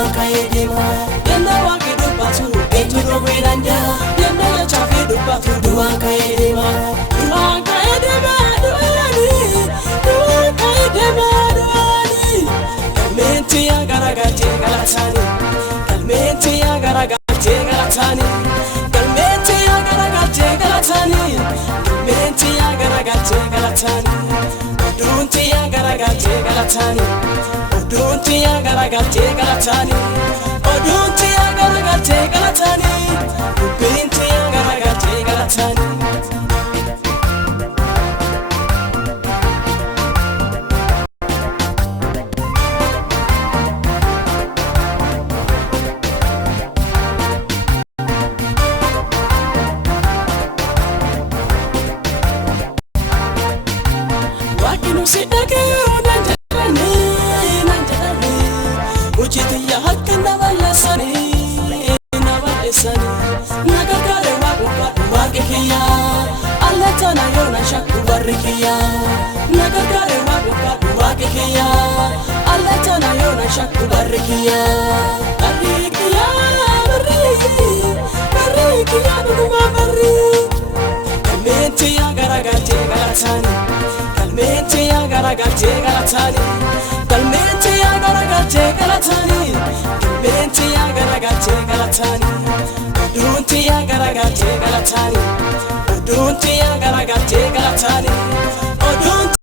duan kaedema yanda waki dubatu etu robranda yanda chafi dubatu duan kaedema duani kalmenti ya garagate galatani kalmenti ya garagate galatani kalmenti ya garagate galatani kalmenti ya garagate galatani odunti ya garagate galatani odunti ya garagate galatani odunti ya garagate galatani binti ya garagate galatani Sidake nanjani ujiti ya hakna walasani nagakare wagekiya Allah tana yona shakku barikiya nagakare wagekiya Allah tana yona shakku barikiya barikiya barikiya numa bari kalmenti ya garagate galatani kalmenti ya garagate galatani kalmenti ya garagate galatani kalmenti ya garagate galatani odunti ya garagate galatani odunti ya garagate galatani odunti